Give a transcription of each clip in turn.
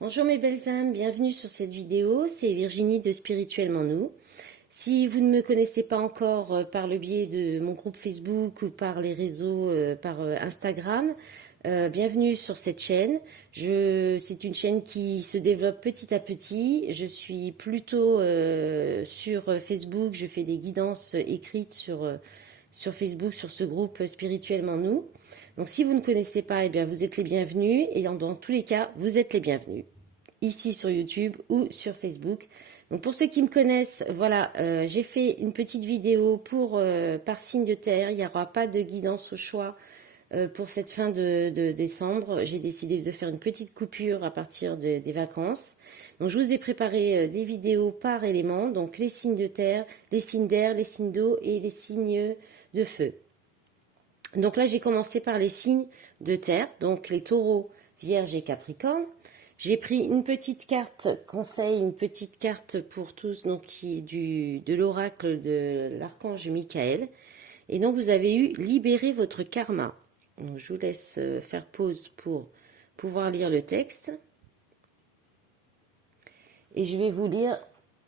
Bonjour mes belles âmes, bienvenue sur cette vidéo, c'est Virginie de Spirituellement Nous. Si vous ne me connaissez pas encore par le biais de mon groupe Facebook ou par les réseaux, par Instagram, bienvenue sur cette chaîne. C'est une chaîne qui se développe petit à petit. Je suis plutôt sur Facebook, je fais des guidances écrites sur Facebook, sur ce groupe Spirituellement Nous. Donc si vous ne connaissez pas, eh bien, vous êtes les bienvenus et dans tous les cas, vous êtes les bienvenus ici sur YouTube ou sur Facebook. Donc pour ceux qui me connaissent, voilà, j'ai fait une petite vidéo par signe de terre. Il n'y aura pas de guidance au choix pour cette fin de décembre. J'ai décidé de faire une petite coupure à partir des vacances. Donc je vous ai préparé des vidéos par élément, donc les signes de terre, les signes d'air, les signes d'eau et les signes de feu. Donc là, j'ai commencé par les signes de terre, donc les taureaux, vierges et capricornes. J'ai pris une petite carte conseil, une petite carte pour tous, donc qui est de l'oracle de l'archange Michael. Et donc vous avez eu libérer votre karma. Donc, je vous laisse faire pause pour pouvoir lire le texte. Et je vais vous lire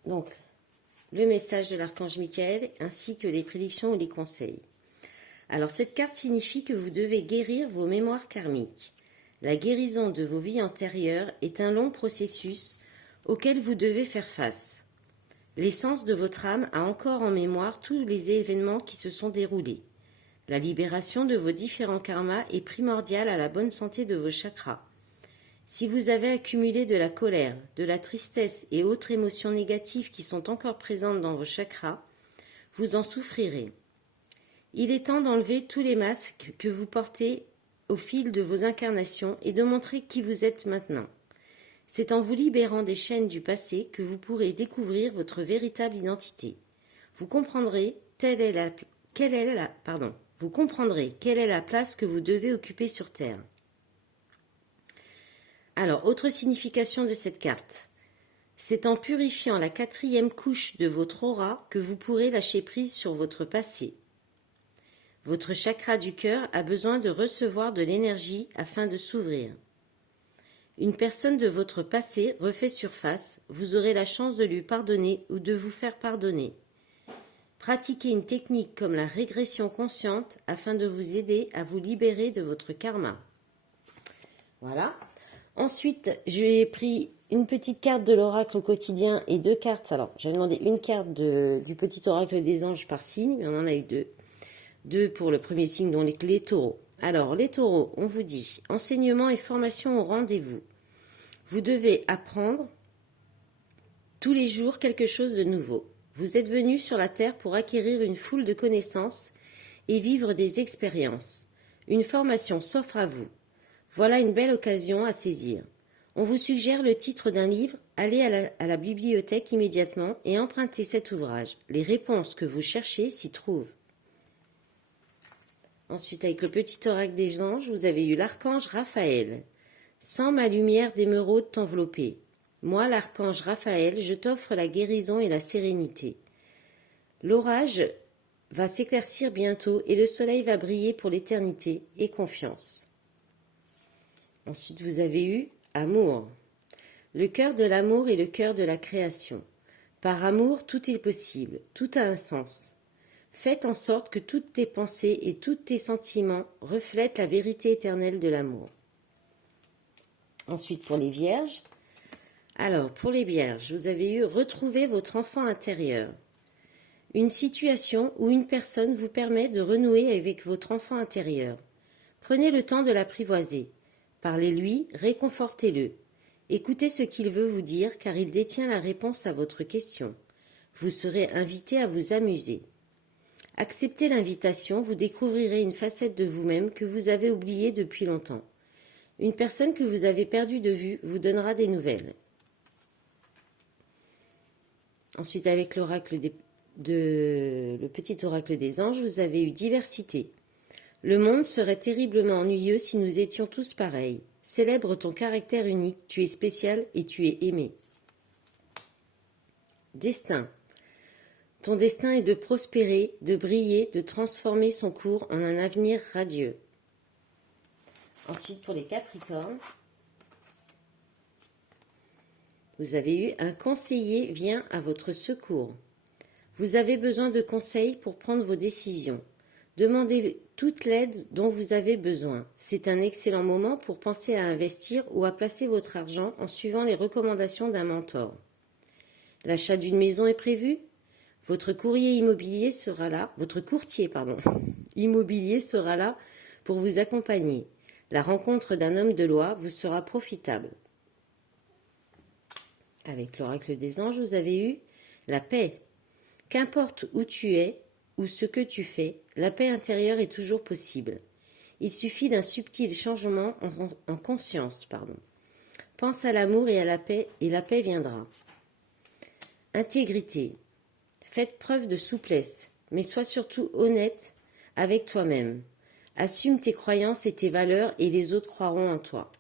donc le message de l'archange Michael ainsi que les prédictions ou les conseils. Alors cette carte signifie que vous devez guérir vos mémoires karmiques. La guérison de vos vies antérieures est un long processus auquel vous devez faire face. L'essence de votre âme a encore en mémoire tous les événements qui se sont déroulés. La libération de vos différents karmas est primordiale à la bonne santé de vos chakras. Si vous avez accumulé de la colère, de la tristesse et autres émotions négatives qui sont encore présentes dans vos chakras, vous en souffrirez. Il est temps d'enlever tous les masques que vous portez au fil de vos incarnations et de montrer qui vous êtes maintenant. C'est en vous libérant des chaînes du passé que vous pourrez découvrir votre véritable identité. Vous comprendrez quelle est la place que vous devez occuper sur Terre. Alors, autre signification de cette carte. C'est en purifiant la 4e couche de votre aura que vous pourrez lâcher prise sur votre passé. Votre chakra du cœur a besoin de recevoir de l'énergie afin de s'ouvrir. Une personne de votre passé refait surface, vous aurez la chance de lui pardonner ou de vous faire pardonner. Pratiquez une technique comme la régression consciente afin de vous aider à vous libérer de votre karma. Voilà. Ensuite, j'ai pris une petite carte de l'oracle au quotidien et 2 cartes. Alors, j'avais demandé une carte du petit oracle des anges par signe, mais on en a eu 2. 2 pour le premier signe, dont les taureaux. Alors, les taureaux, on vous dit enseignement et formation au rendez-vous. Vous devez apprendre tous les jours quelque chose de nouveau. Vous êtes venu sur la terre pour acquérir une foule de connaissances et vivre des expériences. Une formation s'offre à vous. Voilà une belle occasion à saisir. On vous suggère le titre d'un livre, allez à la bibliothèque immédiatement et empruntez cet ouvrage. Les réponses que vous cherchez s'y trouvent. Ensuite, avec le petit oracle des anges, vous avez eu l'archange Raphaël. Sens ma lumière d'émeraude t'envelopper. Moi, l'archange Raphaël, je t'offre la guérison et la sérénité. L'orage va s'éclaircir bientôt et le soleil va briller pour l'éternité et confiance. Ensuite, vous avez eu amour. Le cœur de l'amour est le cœur de la création. Par amour, tout est possible, tout a un sens. Faites en sorte que toutes tes pensées et tous tes sentiments reflètent la vérité éternelle de l'amour. Ensuite, pour les vierges. Alors, pour les vierges, vous avez eu retrouver votre enfant intérieur. Une situation ou une personne vous permet de renouer avec votre enfant intérieur. Prenez le temps de l'apprivoiser. Parlez-lui, réconfortez-le. Écoutez ce qu'il veut vous dire car il détient la réponse à votre question. Vous serez invité à vous amuser. Acceptez l'invitation, vous découvrirez une facette de vous-même que vous avez oubliée depuis longtemps. Une personne que vous avez perdue de vue vous donnera des nouvelles. Ensuite, avec le petit oracle des anges, vous avez eu diversité. Le monde serait terriblement ennuyeux si nous étions tous pareils. Célèbre ton caractère unique, tu es spécial et tu es aimé. Destin. Ton destin est de prospérer, de briller, de transformer son cours en un avenir radieux. Ensuite, pour les Capricornes. Vous avez eu un conseiller vient à votre secours. Vous avez besoin de conseils pour prendre vos décisions. Demandez toute l'aide dont vous avez besoin. C'est un excellent moment pour penser à investir ou à placer votre argent en suivant les recommandations d'un mentor. L'achat d'une maison est prévu? Votre courtier immobilier sera là pour vous accompagner. La rencontre d'un homme de loi vous sera profitable. Avec l'oracle des anges, vous avez eu la paix. Qu'importe où tu es ou ce que tu fais, la paix intérieure est toujours possible. Il suffit d'un subtil changement en conscience. Pense à l'amour et la paix viendra. Intégrité. Faites preuve de souplesse, mais sois surtout honnête avec toi-même. Assume tes croyances et tes valeurs et les autres croiront en toi.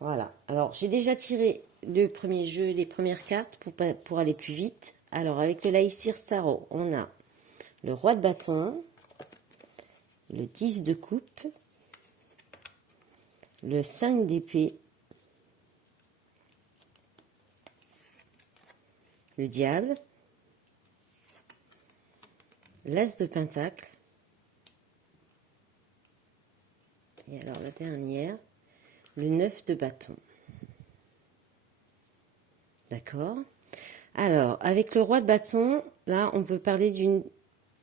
Voilà. Alors, j'ai déjà tiré le premier jeu, les premières cartes pour aller plus vite. Alors, avec le Laïcir Tarot, on a le roi de bâton, le 10 de coupe, le 5 d'épée, le diable, l'as de pentacle, et alors la dernière, le 9 de bâton. D'accord? Alors, avec le roi de bâton, là, on peut parler d'une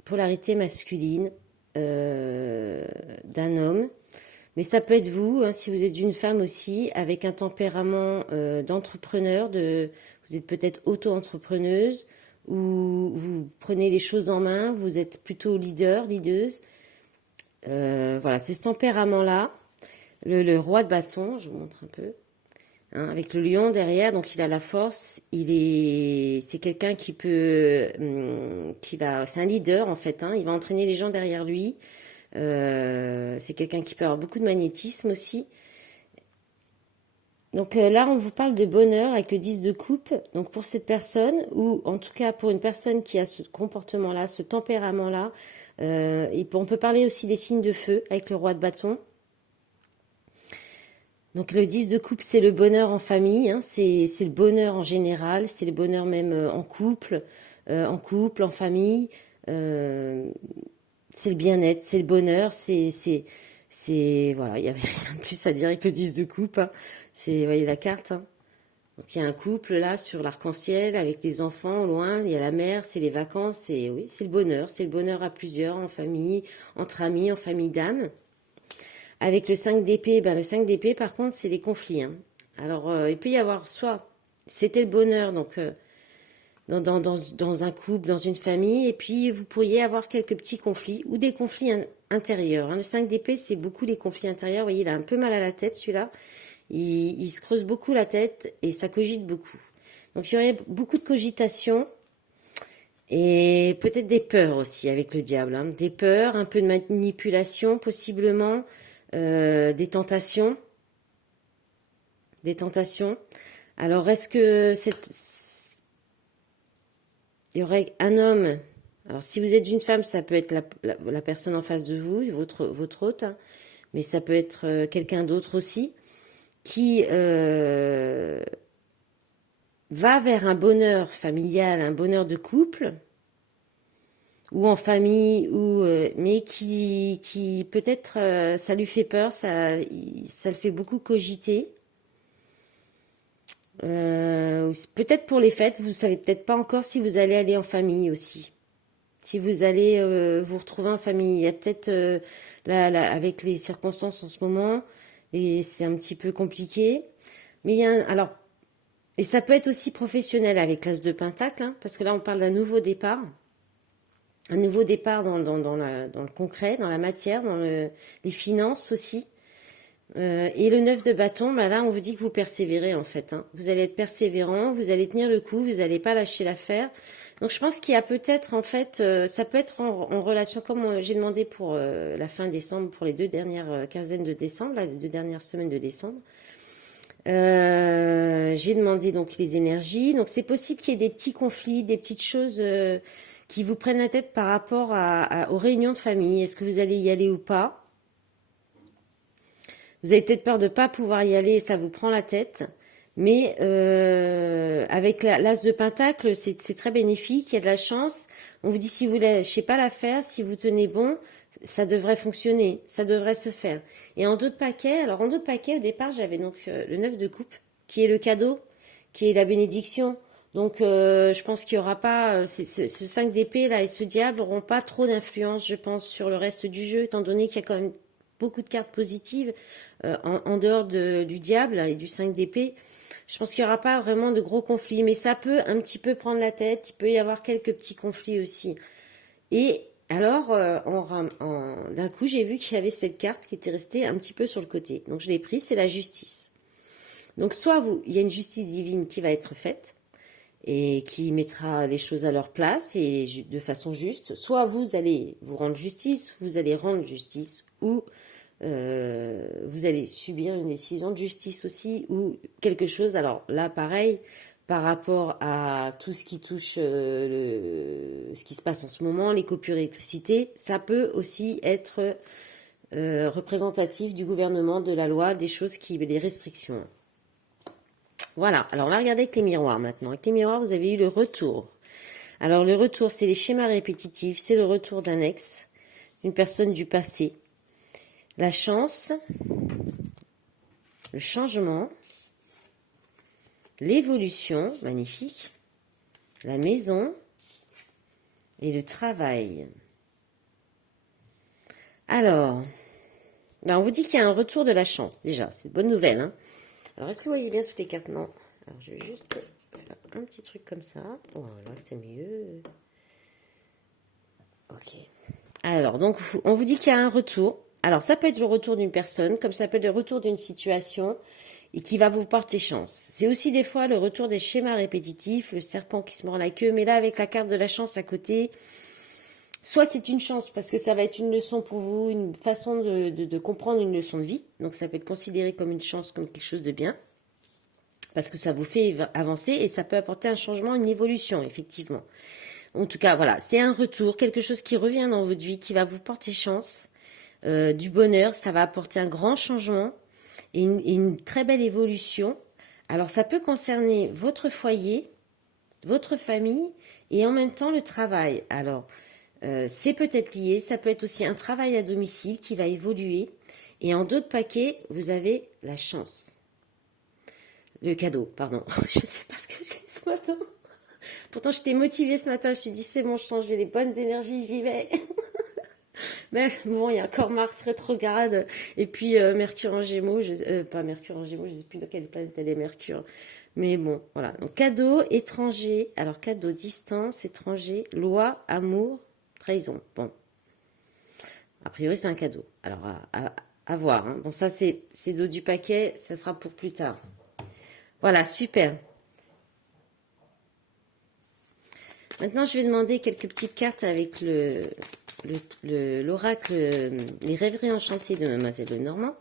polarité masculine d'un homme. Mais ça peut être vous, hein, si vous êtes une femme aussi, avec un tempérament d'entrepreneur, vous êtes peut-être auto-entrepreneuse, ou vous prenez les choses en main, vous êtes plutôt leaduse. Voilà, c'est ce tempérament-là. Le roi de bâton, je vous montre un peu, hein, avec le lion derrière, donc il a la force, c'est quelqu'un qui peut, c'est un leader en fait, hein, il va entraîner les gens derrière lui. C'est quelqu'un qui peut avoir beaucoup de magnétisme aussi. Donc là, on vous parle de bonheur avec le 10 de coupe. Donc pour cette personne, ou en tout cas pour une personne qui a ce comportement-là, ce tempérament-là, on peut parler aussi des signes de feu avec le roi de bâton. Donc le 10 de coupe, c'est le bonheur en famille, hein, c'est le bonheur en général, c'est le bonheur même en couple, en famille. C'est le bien-être, c'est le bonheur, voilà, il n'y avait rien de plus à dire avec le 10 de coupe, hein. Vous voyez la carte, hein. Donc il y a un couple là sur l'arc-en-ciel avec des enfants au loin, il y a la mer, c'est les vacances, oui, c'est le bonheur à plusieurs, en famille, entre amis, en famille d'âme. Avec le 5 d'épée, le 5 d'épée par contre c'est les conflits, hein. Alors il peut y avoir soit c'était le bonheur, donc dans un couple, dans une famille, et puis vous pourriez avoir quelques petits conflits ou des conflits intérieurs, hein. Le 5 d'épée, c'est beaucoup les conflits intérieurs. Vous voyez, il a un peu mal à la tête, celui-là. Il se creuse beaucoup la tête et ça cogite beaucoup. Donc, il y aurait beaucoup de cogitation et peut-être des peurs aussi avec le diable, hein. Des peurs, un peu de manipulation possiblement, des tentations. Alors, est-ce que il y aurait un homme, alors si vous êtes une femme, ça peut être la personne en face de vous, votre hôte, hein, mais ça peut être quelqu'un d'autre aussi, qui va vers un bonheur familial, un bonheur de couple, ou en famille, mais qui peut-être, ça lui fait peur, ça le fait beaucoup cogiter. Peut-être pour les fêtes, vous savez peut-être pas encore si vous allez aller en famille aussi. Si vous allez vous retrouver en famille, il y a peut-être avec les circonstances en ce moment, et c'est un petit peu compliqué. Mais il y a alors, et ça peut être aussi professionnel avec l'as de pentacle, hein, parce que là on parle d'un nouveau départ. Un nouveau départ dans le concret, dans la matière, dans les finances aussi. Et le 9 de bâton, là on vous dit que vous persévérez en fait, hein. Vous allez être persévérant, vous allez tenir le coup, vous n'allez pas lâcher l'affaire. Donc je pense qu'il y a peut-être en fait, ça peut être en relation, comme j'ai demandé pour la fin décembre, pour les 2 dernières quinzaines de décembre, les 2 dernières semaines de décembre. J'ai demandé donc les énergies. Donc c'est possible qu'il y ait des petits conflits, des petites choses qui vous prennent la tête par rapport aux réunions de famille. Est-ce que vous allez y aller ou pas? Vous avez peut-être peur de ne pas pouvoir y aller et ça vous prend la tête. Mais avec l'as de Pentacle, c'est très bénéfique, il y a de la chance. On vous dit si vous lâchez pas l'affaire, si vous tenez bon, ça devrait fonctionner, ça devrait se faire. Et en dos de paquet, alors en dos de paquet, au départ, j'avais donc le 9 de coupe, qui est le cadeau, qui est la bénédiction. Donc je pense qu'il y aura pas, ce 5 d'épée là et ce diable n'auront pas trop d'influence, je pense, sur le reste du jeu, étant donné qu'il y a quand même beaucoup de cartes positives en dehors du diable et du 5 d'épée. Je pense qu'il n'y aura pas vraiment de gros conflits, mais ça peut un petit peu prendre la tête, il peut y avoir quelques petits conflits aussi. Et alors, d'un coup, j'ai vu qu'il y avait cette carte qui était restée un petit peu sur le côté. Donc je l'ai prise, c'est la justice. Donc soit il y a une justice divine qui va être faite, et qui mettra les choses à leur place et de façon juste, soit vous allez vous rendre justice, vous allez rendre justice, ou vous allez subir une décision de justice aussi, ou quelque chose. Alors là, pareil, par rapport à tout ce qui touche ce qui se passe en ce moment, les coupures d'électricité, ça peut aussi être représentatif du gouvernement, de la loi, des choses des restrictions. Voilà, alors on va regarder avec les miroirs maintenant. Avec les miroirs, vous avez eu le retour. Alors le retour, c'est les schémas répétitifs, c'est le retour d'un ex, d'une personne du passé. La chance, le changement, l'évolution, magnifique, la maison et le travail. Alors, on vous dit qu'il y a un retour de la chance, déjà, c'est une bonne nouvelle. Hein. Alors, est-ce que vous voyez bien toutes les cartes? Non. Alors, je vais juste faire un petit truc comme ça. Voilà, c'est mieux. Ok. Alors, donc, on vous dit qu'il y a un retour. Alors, ça peut être le retour d'une personne, comme ça peut être le retour d'une situation et qui va vous porter chance. C'est aussi des fois le retour des schémas répétitifs, le serpent qui se mord la queue, mais là, avec la carte de la chance à côté, soit c'est une chance parce que ça va être une leçon pour vous, une façon de comprendre une leçon de vie. Donc, ça peut être considéré comme une chance, comme quelque chose de bien, parce que ça vous fait avancer et ça peut apporter un changement, une évolution, effectivement. En tout cas, voilà, c'est un retour, quelque chose qui revient dans votre vie, qui va vous porter chance, du bonheur, ça va apporter un grand changement et une très belle évolution. Alors, ça peut concerner votre foyer, votre famille et en même temps le travail. Alors, c'est peut-être lié, ça peut être aussi un travail à domicile qui va évoluer. Et en d'autres paquets, vous avez la chance. Le cadeau, pardon. Je sais pas ce que j'ai ce matin. Pourtant, j'étais motivée ce matin. Je me suis dit, c'est bon, je sens, j'ai les bonnes énergies, j'y vais. Mais bon, il y a encore Mars rétrograde. Et puis Mercure en Gémeaux. Pas Mercure en Gémeaux, je ne sais plus de quelle planète elle est Mercure. Mais bon, voilà. Donc, cadeau, étranger. Alors, cadeau, distance, étranger, loi, amour, trahison. Bon. A priori, c'est un cadeau. Alors, à voir. Hein. Bon, ça, c'est dos du paquet. Ça sera pour plus tard. Voilà, super. Maintenant, je vais demander quelques petites cartes avec l'oracle, les rêveries enchantées de Mademoiselle Lenormand.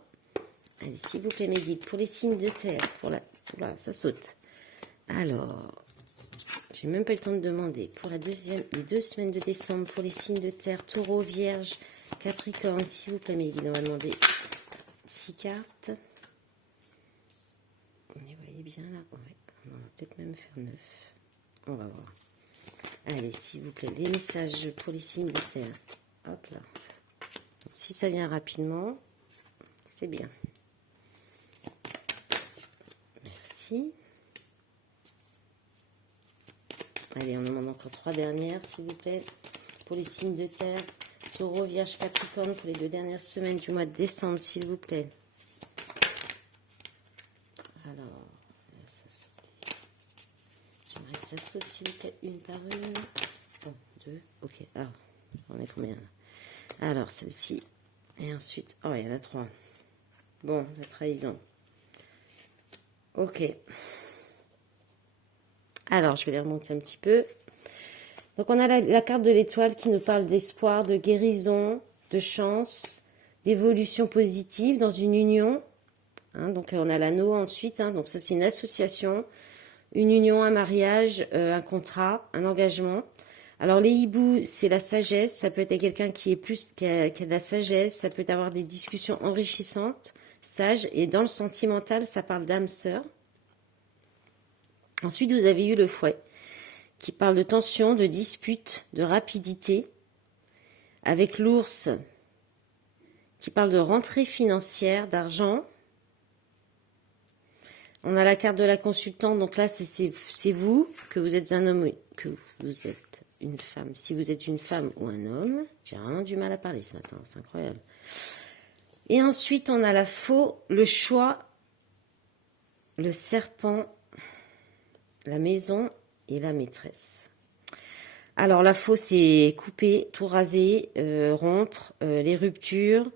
Allez, s'il vous plaît, mes guides, pour les signes de terre. Voilà, ça saute. Alors, j'ai même pas eu le temps de demander. Pour les 2 semaines de décembre, pour les signes de terre, taureau, vierge, capricorne, s'il vous plaît, mes guides, on va demander 6 cartes. Vous les voyez bien là? Ouais, on va peut-être même faire 9. On va voir. Allez, s'il vous plaît, les messages pour les signes de terre. Hop là. Donc, si ça vient rapidement, c'est bien. Merci. Allez, on demande encore 3 dernières, s'il vous plaît. Pour les signes de terre, taureau, vierge, capricorne, pour les 2 dernières semaines du mois de décembre, s'il vous plaît. Alors, j'aimerais que ça saute, s'il vous plaît, une par une. Bon, 2, ok. Alors, on est combien là? Alors, celle-ci. Et ensuite, oh, il y en a 3. Bon, la trahison. Ok. Alors, je vais les remonter un petit peu. Donc, on a la carte de l'étoile qui nous parle d'espoir, de guérison, de chance, d'évolution positive dans une union. Hein, donc, on a l'anneau ensuite. Hein, donc, ça, c'est une association, une union, un mariage, un contrat, un engagement. Alors, les hiboux, c'est la sagesse. Ça peut être quelqu'un qui a de la sagesse. Ça peut avoir des discussions enrichissantes, sages. Et dans le sentimental, ça parle d'âme sœur. Ensuite, vous avez eu le fouet, qui parle de tension, de dispute, de rapidité, avec l'ours, qui parle de rentrée financière, d'argent. On a la carte de la consultante, donc là, c'est vous, que vous êtes un homme, que vous êtes une femme. Si vous êtes une femme ou un homme, j'ai vraiment du mal à parler ce matin, c'est incroyable. Et ensuite, on a la faux, le choix, le serpent, la maison et la maîtresse. Alors, la faux, c'est couper, tout raser, rompre, les ruptures,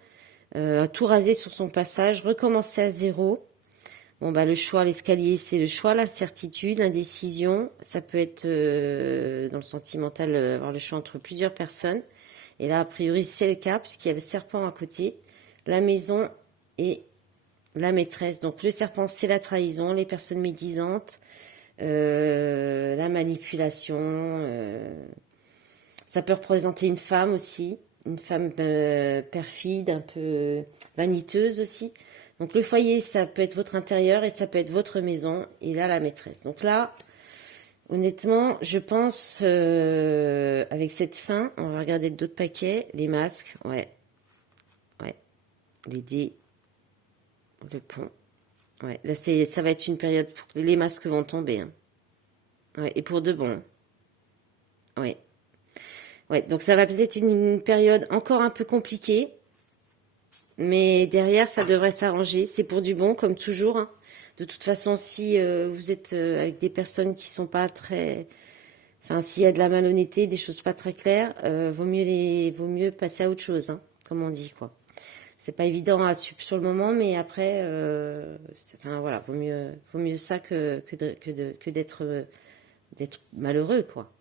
tout raser sur son passage, recommencer à zéro. Bon, bah, le choix, l'escalier, c'est le choix, l'incertitude, l'indécision. Ça peut être, dans le sentimental, avoir le choix entre plusieurs personnes. Et là, a priori, c'est le cas, puisqu'il y a le serpent à côté, la maison et la maîtresse. Donc, le serpent, c'est la trahison, les personnes médisantes, la manipulation. Ça peut représenter une femme aussi, une femme perfide, un peu vaniteuse aussi. Donc le foyer, ça peut être votre intérieur et ça peut être votre maison. Et là, la maîtresse. Donc là, honnêtement, je pense, avec cette fin, on va regarder d'autres paquets. Les masques, ouais. Les dés, le pont. Ouais, là, ça va être une période où les masques vont tomber. Hein. Ouais, et pour de bon. Ouais. Ouais, donc ça va peut-être être une période encore un peu compliquée. Mais derrière, ça devrait s'arranger. C'est pour du bon, comme toujours. Hein. De toute façon, si vous êtes avec des personnes qui sont pas très... Enfin, s'il y a de la malhonnêteté, des choses pas très claires, vaut mieux passer à autre chose, hein, comme on dit, quoi. C'est pas évident à suivre sur le moment, mais après, enfin voilà, vaut mieux ça que d'être malheureux, quoi.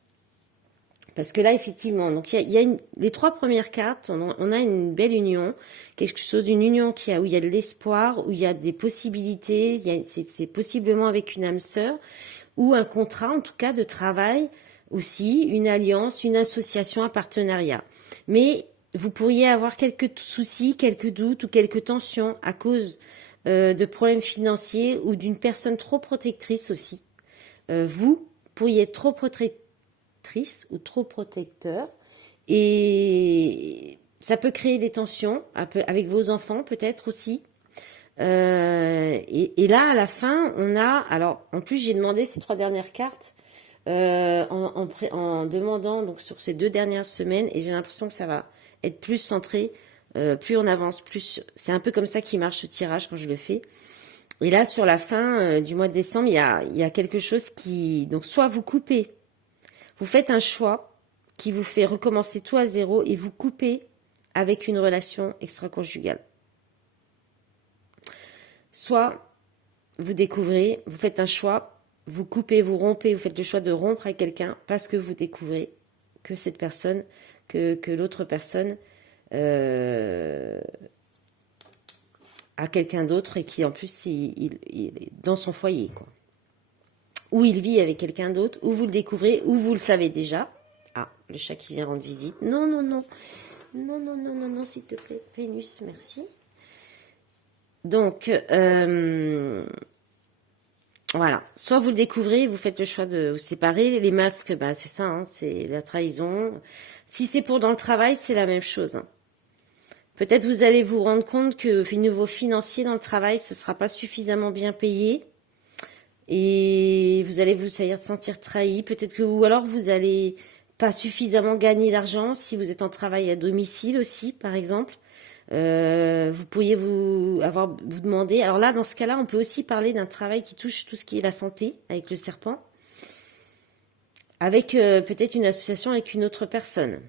Parce que là, effectivement, donc il y a les trois premières cartes, on a une belle union, quelque chose, une union où il y a de l'espoir, où il y a des possibilités, c'est possiblement avec une âme sœur, ou un contrat, en tout cas, de travail aussi, une alliance, une association, un partenariat. Mais vous pourriez avoir quelques soucis, quelques doutes ou quelques tensions à cause de problèmes financiers ou d'une personne trop protectrice aussi. Vous pourriez être trop protectrice ou trop protecteur et ça peut créer des tensions avec vos enfants peut-être aussi. Et là à la fin on a, alors en plus j'ai demandé ces trois dernières cartes en demandant donc sur ces 2 dernières semaines et j'ai l'impression que ça va être plus centré, plus on avance, plus c'est un peu comme ça qui marche ce tirage quand je le fais. Et là sur la fin du mois de décembre il y a quelque chose qui, donc soit vous coupez, vous faites un choix qui vous fait recommencer tout à zéro et vous coupez avec une relation extra-conjugale. Soit vous découvrez, vous faites un choix, vous coupez, vous rompez, vous faites le choix de rompre avec quelqu'un parce que vous découvrez que cette personne, que l'autre personne a quelqu'un d'autre et qui en plus il est dans son foyer, quoi. Ou il vit avec quelqu'un d'autre, ou vous le découvrez, ou vous le savez déjà. Ah, le chat qui vient rendre visite. Non, non, non. Non, non, non, non, non, s'il te plaît. Vénus, merci. Donc, voilà. Soit vous le découvrez, vous faites le choix de vous séparer. Les masques, bah, c'est ça, hein, c'est la trahison. Si c'est pour dans le travail, c'est la même chose. Hein. Peut-être vous allez vous rendre compte que niveau financier dans le travail, ce ne sera pas suffisamment bien payé. Et vous allez vous sentir trahi. Peut-être que, ou alors vous allez pas suffisamment gagner d'argent si vous êtes en travail à domicile aussi, par exemple. Vous pourriez vous demander. Alors là, dans ce cas-là, on peut aussi parler d'un travail qui touche tout ce qui est la santé avec le serpent, avec peut-être une association avec une autre personne.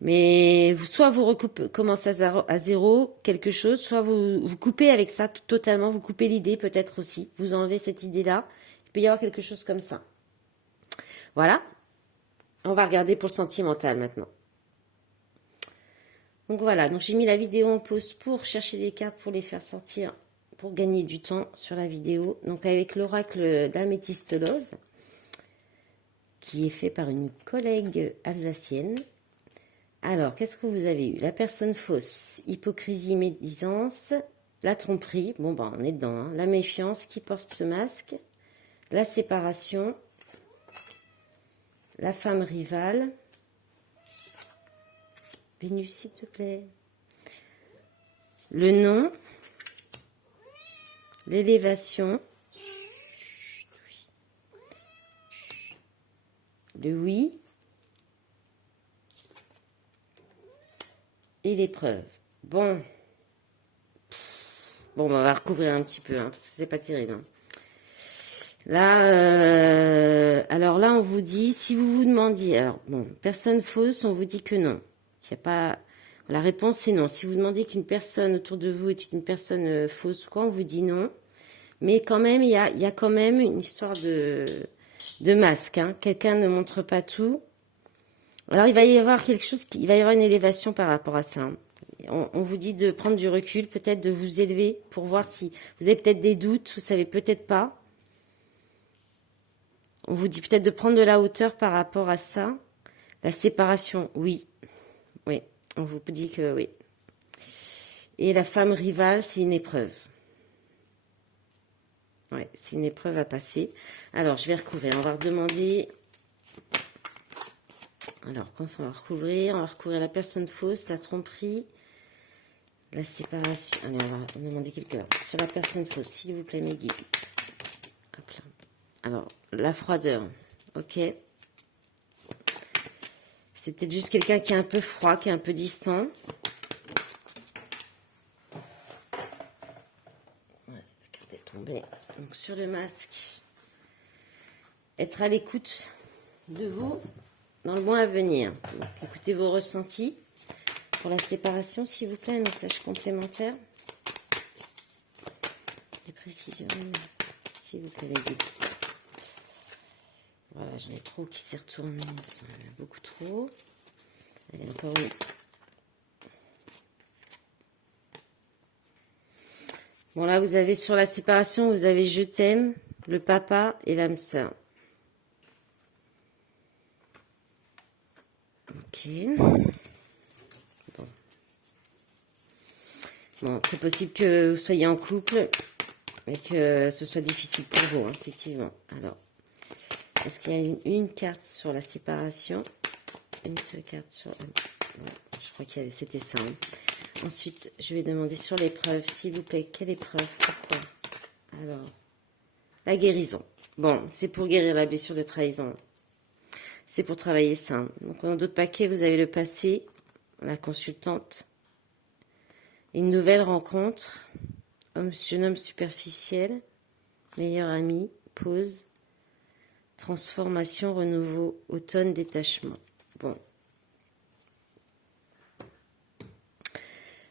Mais soit vous recommencez à zéro quelque chose, soit vous coupez avec ça totalement, vous coupez l'idée peut-être aussi, vous enlevez cette idée-là. Il peut y avoir quelque chose comme ça. Voilà. On va regarder pour le sentimental maintenant. Donc voilà, donc j'ai mis la vidéo en pause pour chercher les cartes, pour les faire sortir, pour gagner du temps sur la vidéo. Donc avec l'oracle d'Améthyste Love, qui est fait par une collègue alsacienne. Alors, qu'est-ce que vous avez eu? La personne fausse, hypocrisie, médisance, la tromperie, bon ben on est dedans, hein. La méfiance, qui porte ce masque, la séparation, la femme rivale, Vénus s'il te plaît, le non, l'élévation, le oui et l'épreuve. Bon, on va recouvrir un petit peu, hein, parce que c'est pas terrible. Hein. Là, alors là, on vous dit, si vous vous demandiez, alors bon, personne fausse, on vous dit que non. Il y a pas, la réponse c'est non. Si vous demandez qu'une personne autour de vous est une personne fausse ou quoi, on vous dit non. Mais quand même, il y a quand même une histoire de masque. Hein. Quelqu'un ne montre pas tout. Alors, il va y avoir quelque chose, il va y avoir une élévation par rapport à ça. Hein. On vous dit de prendre du recul, peut-être de vous élever pour voir si vous avez peut-être des doutes, vous savez peut-être pas. On vous dit peut-être de prendre de la hauteur par rapport à ça. La séparation, oui. Oui, on vous dit que oui. Et la femme rivale, c'est une épreuve. Oui, c'est une épreuve à passer. Alors, je vais recouvrir. On va redemander... Alors, quand on va recouvrir la personne fausse, la tromperie, la séparation. Allez, on va demander quelque chose. Sur la personne fausse, s'il vous plaît, mes guides. Hop là. Alors, la froideur. Ok. C'est peut-être juste quelqu'un qui est un peu froid, qui est un peu distant. Ouais, la carte est tombée. Donc, sur le masque, être à l'écoute de vous dans le mois à venir. Donc, écoutez vos ressentis. Pour la séparation, s'il vous plaît, un message complémentaire. Des précisions, s'il vous plaît, les guides. Voilà, j'en ai trop qui s'est retourné, beaucoup trop. Allez, encore une. Bon, là, vous avez sur la séparation, vous avez je t'aime, le papa et l'âme sœur. Ok. Bon, c'est possible que vous soyez en couple et que ce soit difficile pour vous, hein, effectivement. Alors, est-ce qu'il y a une carte sur la séparation? Une seule carte sur... Ouais, je crois que c'était ça. Hein. Ensuite, je vais demander sur l'épreuve, s'il vous plaît. Quelle épreuve? Pourquoi? Alors, la guérison. Bon, c'est pour guérir la blessure de trahison. C'est pour travailler ça. Donc, dans d'autres paquets, vous avez le passé, la consultante, une nouvelle rencontre, jeune homme superficiel, meilleur ami, pause, transformation, renouveau, automne, détachement. Bon.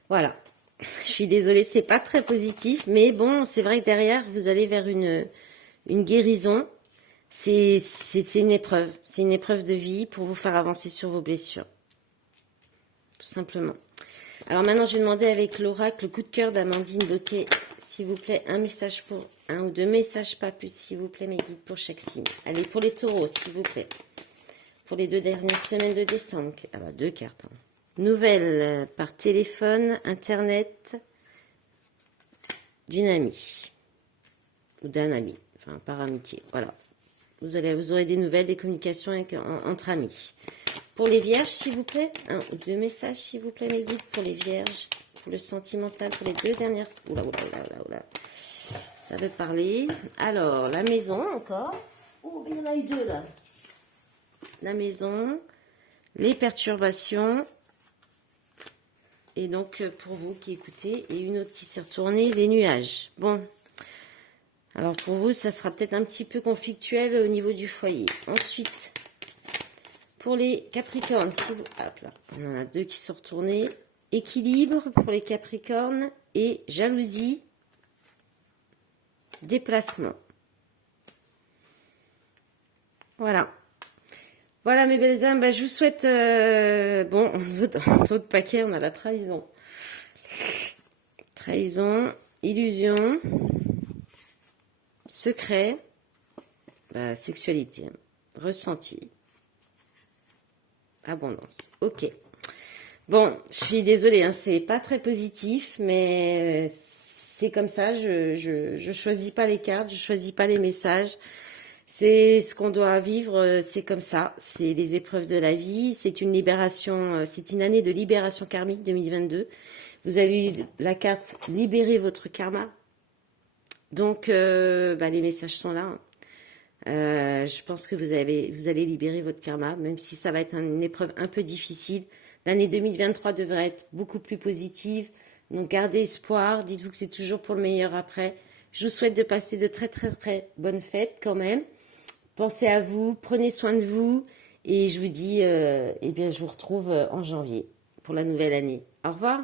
Voilà. Je suis désolée, c'est pas très positif, mais bon, c'est vrai que derrière, vous allez vers une guérison. C'est une épreuve. C'est une épreuve de vie pour vous faire avancer sur vos blessures. Tout simplement. Alors maintenant, je vais demander avec l'oracle, le coup de cœur d'Amandine Bocquet, s'il vous plaît, un message pour un ou deux messages, pas plus, s'il vous plaît, mes guides, pour chaque signe. Allez, pour les taureaux, s'il vous plaît. Pour les 2 dernières semaines de décembre. Alors, 2 cartes. Hein. Nouvelles par téléphone, internet, d'une amie. Ou d'un ami. Enfin, par amitié. Voilà. Vous aurez des nouvelles, des communications entre amis. Pour les vierges, s'il vous plaît, un ou deux messages, s'il vous plaît, mes guides, pour les vierges, pour le sentimental, pour les 2 dernières... Oula. Ça veut parler. Alors, la maison, encore. Oh, il y en a eu 2, là. La maison, les perturbations. Et donc, pour vous qui écoutez, et une autre qui s'est retournée, les nuages. Bon. Alors, pour vous, ça sera peut-être un petit peu conflictuel au niveau du foyer. Ensuite... Pour les Capricornes, hop là, on en a 2 qui sont retournés. Équilibre pour les Capricornes et jalousie, déplacement. Voilà. Voilà mes belles âmes, je vous souhaite... bon, dans d'autres paquets, on a la trahison. Trahison, illusion, secret, sexualité, ressenti. Abondance. Ok. Bon, je suis désolée, hein, c'est pas très positif, mais c'est comme ça, je choisis pas les cartes, je choisis pas les messages. C'est ce qu'on doit vivre, c'est comme ça. C'est les épreuves de la vie. C'est une libération, c'est une année de libération karmique 2022. Vous avez eu la carte libérer votre karma. Donc, les messages sont là. Je pense que vous allez libérer votre karma, même si ça va être une épreuve un peu difficile. L'année 2023 devrait être beaucoup plus positive. Donc, gardez espoir. Dites-vous que c'est toujours pour le meilleur après. Je vous souhaite de passer de très, très, très bonnes fêtes quand même. Pensez à vous, prenez soin de vous. Et je vous dis, je vous retrouve en janvier pour la nouvelle année. Au revoir.